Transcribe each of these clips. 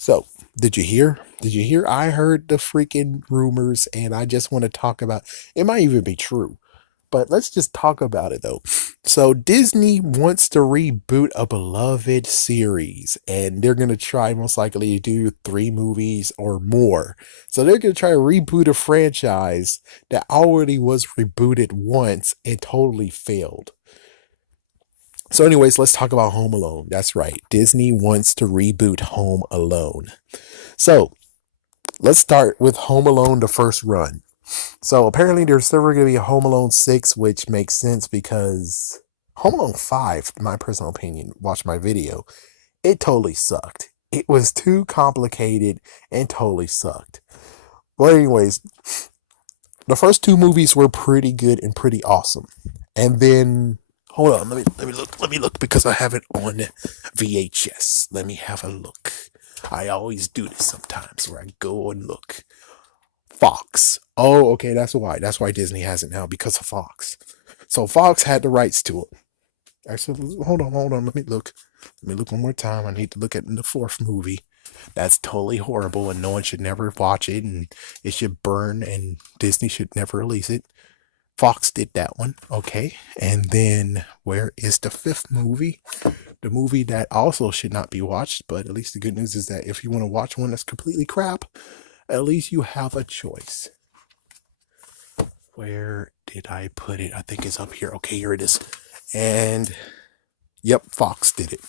So, did you hear? Did you hear? I heard the freaking rumors and I just want to talk about it. Might even be true, but let's just talk about it though. So, Disney wants to reboot a beloved series and they're going to try most likely to do 3 movies or more. So, they're going to try to reboot a franchise that already was rebooted once and totally failed. So, anyways, let's talk about Home Alone. That's right. Disney wants to reboot Home Alone. So, let's start with Home Alone, the first run. So apparently there's never going to be a Home Alone 6, which makes sense because Home Alone 5, in my personal opinion, watch my video, it totally sucked. It was too complicated and totally sucked. Well, anyways, the first 2 movies were pretty good and pretty awesome. And then hold on, let me look because I have it on VHS. Let me have a look. I always do this sometimes where I go and look. Fox. Oh, okay, that's why. That's why Disney has it now because of Fox. So Fox had the rights to it. Actually, hold on. Let me look. Let me look one more time. I need to look at the fourth movie. That's totally horrible, and no one should never watch it, and it should burn, and Disney should never release it. Fox did that one, okay. And then where is the fifth movie? The movie that also should not be watched, but at least the good news is that if you want to watch one that's completely crap, at least you have a choice. Where did I put it? I think it's up here. Okay, here it is. And yep, Fox did it.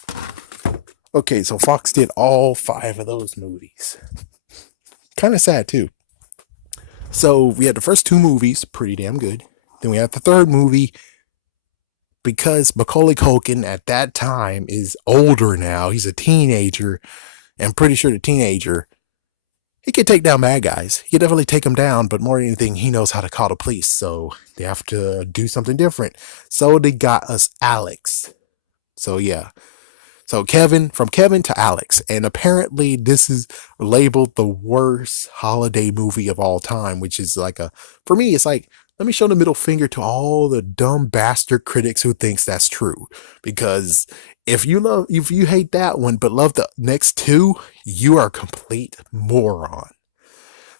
Okay, so Fox did all 5 of those movies. Kind of sad too. So we had the first 2 movies, pretty damn good. Then we had the third movie because Macaulay Culkin at that time is older now. He's a teenager. I'm pretty sure the teenager, he can take down bad guys. He can definitely take them down, but more than anything, he knows how to call the police. So they have to do something different. So they got us Alex. So yeah. So from Kevin to Alex. And apparently this is labeled the worst holiday movie of all time, which is for me, it's like, let me show the middle finger to all the dumb bastard critics who thinks that's true. Because if you hate that one, but love the next 2, you are a complete moron.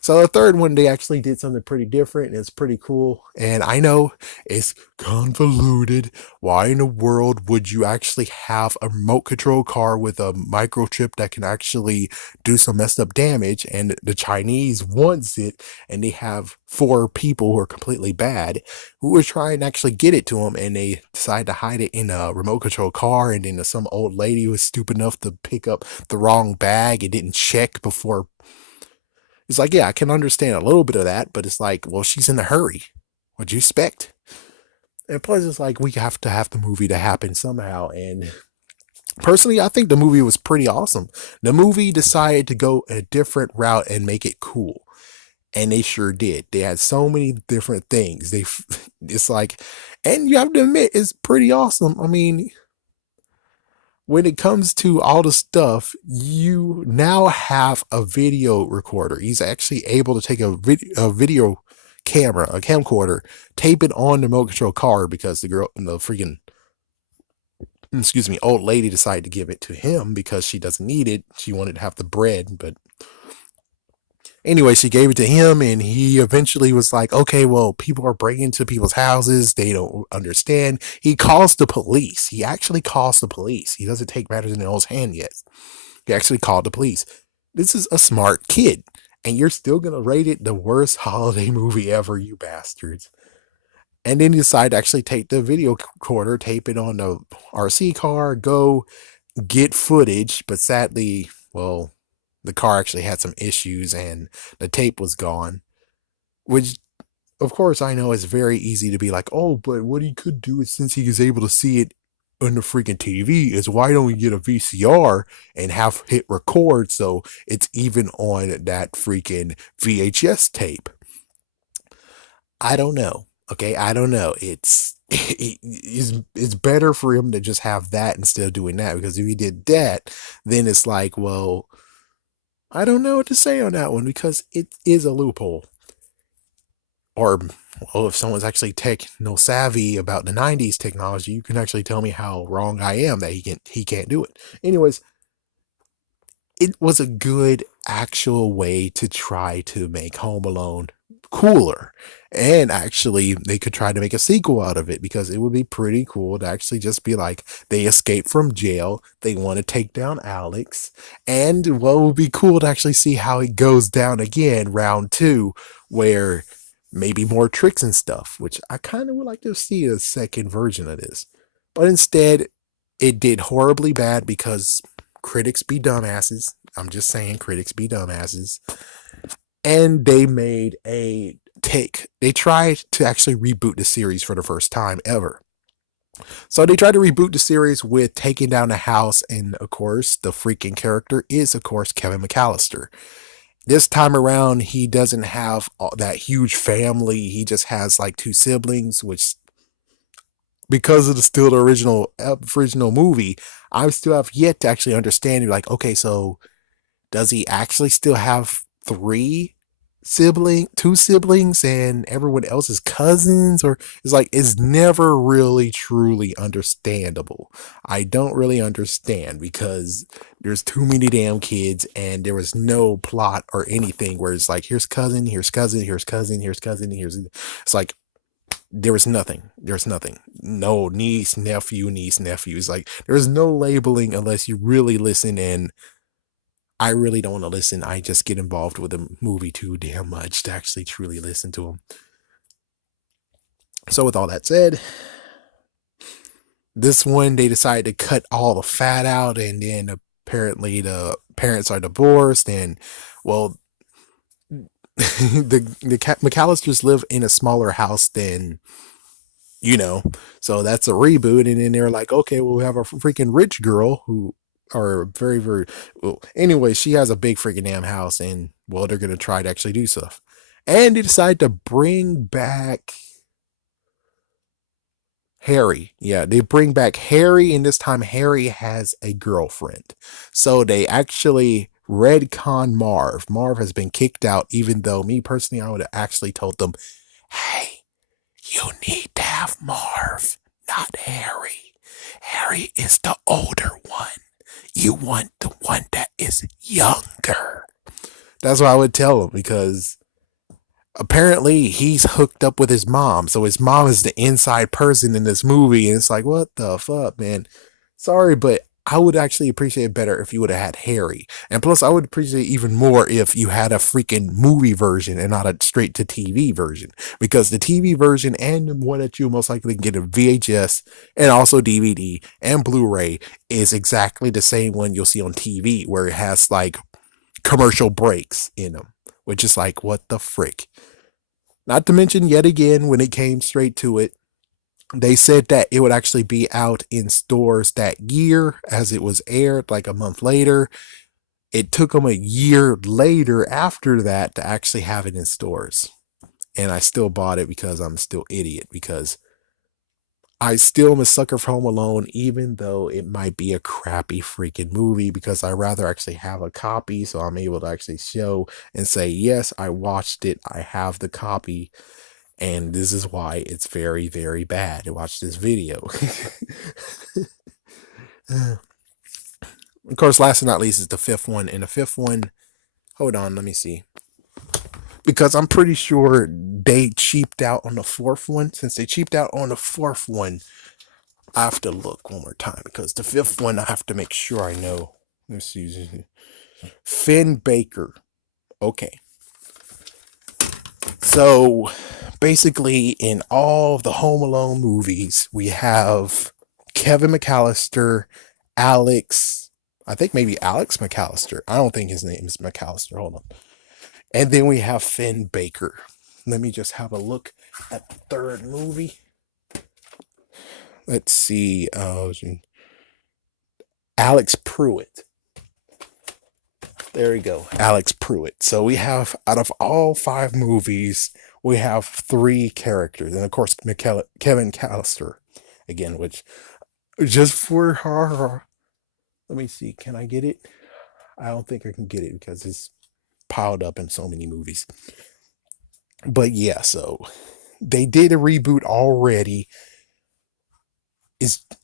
So the third one, they actually did something pretty different, and it's pretty cool. And I know it's convoluted. Why in the world would you actually have a remote control car with a microchip that can actually do some messed up damage? And the Chinese wants it, and they have 4 people who are completely bad who are trying to actually get it to them, and they decide to hide it in a remote control car. And then some old lady was stupid enough to pick up the wrong bag and didn't check before. It's like, yeah, I can understand a little bit of that, but it's like, well, she's in a hurry. What'd you expect? And plus, it's like, we have to have the movie to happen somehow. And personally, I think the movie was pretty awesome. The movie decided to go a different route and make it cool. And they sure did. They had so many different things. It's like, and you have to admit, it's pretty awesome. I mean, when it comes to all the stuff, you now have a video recorder. He's actually able to take a video camera, a camcorder, tape it on the remote control car because the freaking, excuse me, old lady decided to give it to him because she doesn't need it. She wanted to have the bread, but anyway, she gave it to him, and he eventually was like, okay, well, people are breaking into people's houses. They don't understand. He calls the police. He actually calls the police. He doesn't take matters in his own hand yet. He actually called the police. This is a smart kid, and you're still going to rate it the worst holiday movie ever, you bastards. And then you decide to actually take the video recorder, tape it on the RC car, go get footage, but sadly, well, the car actually had some issues and the tape was gone. Which, of course, I know it's very easy to be like, oh, but what he could do is since he is able to see it on the freaking TV, is why don't we get a VCR and have hit record so it's even on that freaking VHS tape? I don't know. Okay, I don't know. It's better for him to just have that instead of doing that, because if he did that, then it's like, well, I don't know what to say on that one because it is a loophole. Or, well, if someone's actually techno savvy about the '90s technology, you can actually tell me how wrong I am that he can't do it. Anyways, it was a good actual way to try to make Home Alone cooler. And actually, they could try to make a sequel out of it because it would be pretty cool to actually just be like, they escape from jail, they want to take down Alex, and what would be cool to actually see how it goes down again, round two, where maybe more tricks and stuff, which I kind of would like to see a second version of this. But instead, it did horribly bad because critics be dumbasses. I'm just saying, critics be dumbasses. And they made a they tried to actually reboot the series for the first time ever. So they tried to reboot the series with taking down the house, and of course, the freaking character is, of course, Kevin McAllister. This time around, he doesn't have that huge family. He just has like two siblings, which, because of the still the original movie, I still have yet to actually understand. Like, okay, so does he actually still have two siblings, and everyone else is cousins? Or it's like, it's never really truly understandable. I don't really understand because there's too many damn kids, and there was no plot or anything where it's like, here's cousin, here's cousin, here's cousin, here's cousin, here's. It's like, there was nothing. There's nothing. No niece, nephew, niece, nephew. It's like, there's no labeling unless you really listen, and I really don't want to listen. I just get involved with the movie too damn much to actually truly listen to them. So with all that said, this one they decided to cut all the fat out, and then apparently the parents are divorced, and well, the McAllisters live in a smaller house than, you know, so that's a reboot. And then they're like, okay, well, we have a freaking rich girl who are very, very well. Anyway, she has a big freaking damn house, and well, they're gonna try to actually do stuff. And they decide to bring back Harry. Yeah, they bring back Harry, and this time Harry has a girlfriend. So they actually redcon Marv. Marv has been kicked out, even though me personally, I would have actually told them, hey, you need to have Marv, not Harry. Harry is the older one. You want the one that is younger. That's what I would tell him, because apparently he's hooked up with his mom. So his mom is the inside person in this movie. And it's like, what the fuck, man? Sorry, but I would actually appreciate it better if you would have had Harry. And plus, I would appreciate even more if you had a freaking movie version and not a straight to TV version. Because the TV version and the one that you most likely get in VHS and also DVD and Blu-ray is exactly the same one you'll see on TV, where it has like commercial breaks in them, which is like, what the frick? Not to mention, yet again, when it came straight to it, they said that it would actually be out in stores that year as it was aired, like a month later. It took them a year later after that to actually have it in stores. And I still bought it because I'm still idiot, because I still am a sucker for Home Alone, even though it might be a crappy freaking movie, because I rather actually have a copy so I'm able to actually show and say, yes, I watched it, I have the copy, and this is why it's very, very bad to watch this video. Of course, last but not least is the fifth one. And the fifth one, hold on, let me see. Because I'm pretty sure they cheaped out on the fourth one. Since they cheaped out on the fourth one, I have to look one more time, because the fifth one I have to make sure I know. Let's see. Finn Baker. Okay. So basically, in all of the Home Alone movies, we have Kevin McAllister, Alex, I think maybe Alex McAllister. I don't think his name is McAllister. Hold on. And then we have Finn Baker. Let me just have a look at the third movie. Let's see. Alex Pruitt. There we go. Alex Pruitt. So we have, out of all 5 movies, we have 3 characters. And of course, Kevin McAllister. Again, which, just for her. Let me see. Can I get it? I don't think I can get it because it's piled up in so many movies. But yeah, so they did a reboot already.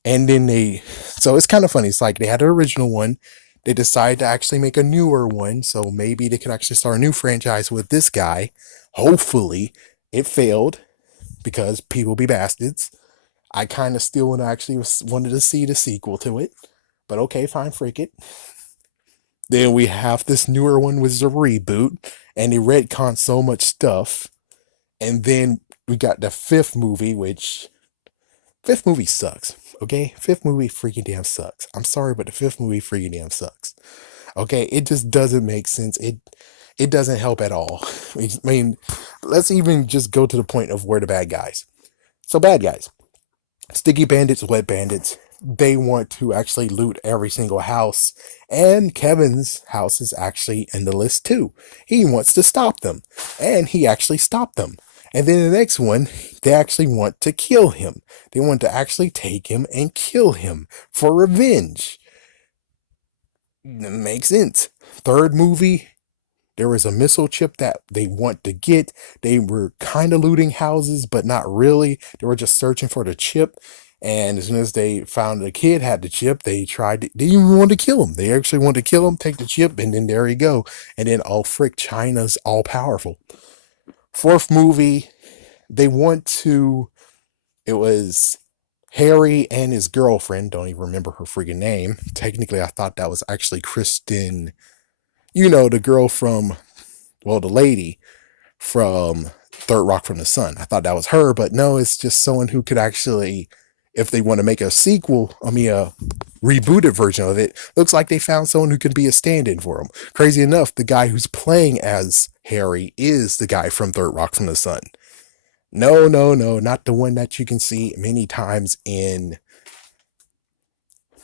And then so it's kind of funny. It's like they had the original one. They decided to actually make a newer one, so maybe they could actually start a new franchise with this guy. Hopefully, it failed because people be bastards. I kind of still wanted to see the sequel to it, but okay, fine, freak it. Then we have this newer one with a reboot, and they retcon so much stuff. And then we got the fifth movie, which fifth movie sucks. Okay, fifth movie freaking damn sucks. I'm sorry, but the fifth movie freaking damn sucks. Okay, it just doesn't make sense. It doesn't help at all. I mean, let's even just go to the point of where the bad guys. So bad guys, sticky bandits, wet bandits. They want to actually loot every single house, and Kevin's house is actually in the list too. He wants to stop them, and he actually stopped them. And then the next one, they actually want to kill him. They want to actually take him and kill him for revenge. Makes sense. Third movie, there was a missile chip that they want to get. They were kind of looting houses, but not really. They were just searching for the chip. And as soon as they found the kid had the chip, they didn't even want to kill him. They actually wanted to kill him, take the chip, and then there you go. And then, oh, frick, China's all powerful. Fourth movie, they want to, it was Harry and his girlfriend, don't even remember her freaking name. Technically, I thought that was actually Kristen, the girl from, well, the lady from Third Rock from the Sun. I thought that was her, but no, it's just someone who could actually, if they want to make a sequel, a rebooted version of it, looks like they found someone who could be a stand-in for him. Crazy enough, the guy who's playing as Harry is the guy from Third Rock from the Sun. No, not the one that you can see many times in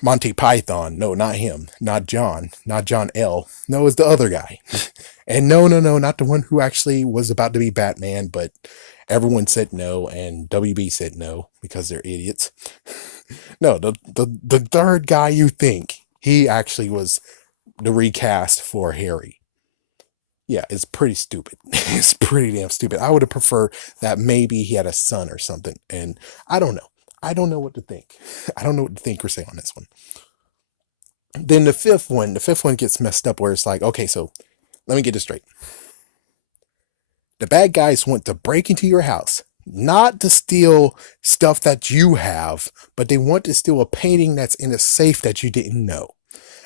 Monty Python. No, not him. Not John L. No, it's the other guy. And no, not the one who actually was about to be Batman, but everyone said no, and WB said no because they're idiots. No, the third guy you think, he actually was the recast for Harry. Yeah, it's pretty stupid. It's pretty damn stupid. I would have preferred that maybe he had a son or something, and I don't know. I don't know what to think. I don't know what to think or say on this one. Then the fifth one gets messed up where it's like, okay, so let me get this straight. The bad guys want to break into your house, not to steal stuff that you have, but they want to steal a painting that's in a safe that you didn't know.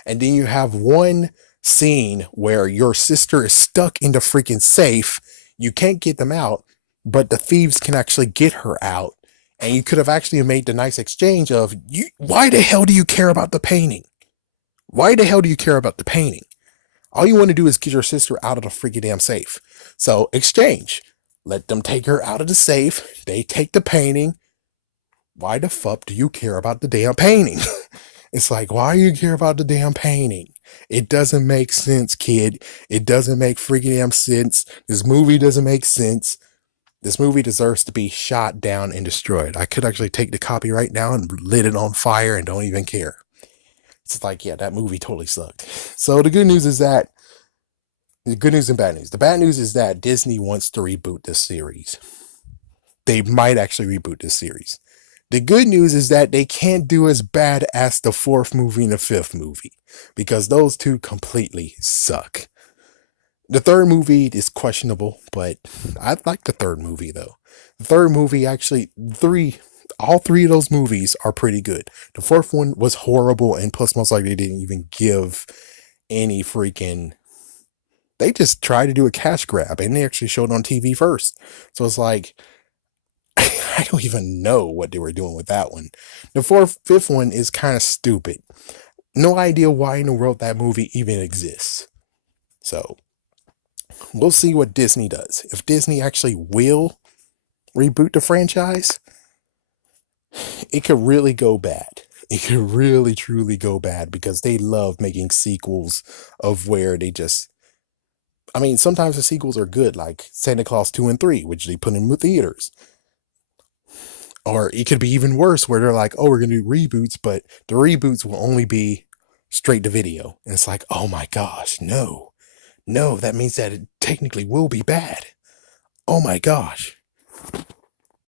And then you have one scene where your sister is stuck in the freaking safe. You can't get them out, but the thieves can actually get her out. And you could have actually made the nice exchange of, why the hell do you care about the painting? Why the hell do you care about the painting? All you want to do is get your sister out of the freaking damn safe. So exchange. Let them take her out of the safe. They take the painting. Why the fuck do you care about the damn painting? It's like, why do you care about the damn painting? It doesn't make sense, kid. It doesn't make freaking damn sense. This movie doesn't make sense. This movie deserves to be shot down and destroyed. I could actually take the copy right now and lit it on fire and don't even care. It's like, yeah, that movie totally sucked. So the good news is that, the good news and bad news. The bad news is that Disney wants to reboot this series. They might actually reboot this series. The good news is that they can't do as bad as the fourth movie and the fifth movie, because those two completely suck. The third movie is questionable, but I like the third movie though. The third movie actually, all three of those movies are pretty good. The fourth one was horrible, and plus most likely they didn't even give any freaking, they just tried to do a cash grab, and they actually showed on TV first. So it's like, I don't even know what they were doing with that one. The fifth one is kind of stupid. No idea why in the world that movie even exists. So we'll see what Disney does. If Disney actually will reboot the franchise, it could really go bad. It could really truly go bad, because they love making sequels of where they just, sometimes the sequels are good, like Santa Claus 2 and 3, which they put in the theaters. Or it could be even worse, where they're like, oh, we're going to do reboots, but the reboots will only be straight to video. And it's like, oh my gosh, no, that means that it technically will be bad. Oh my gosh.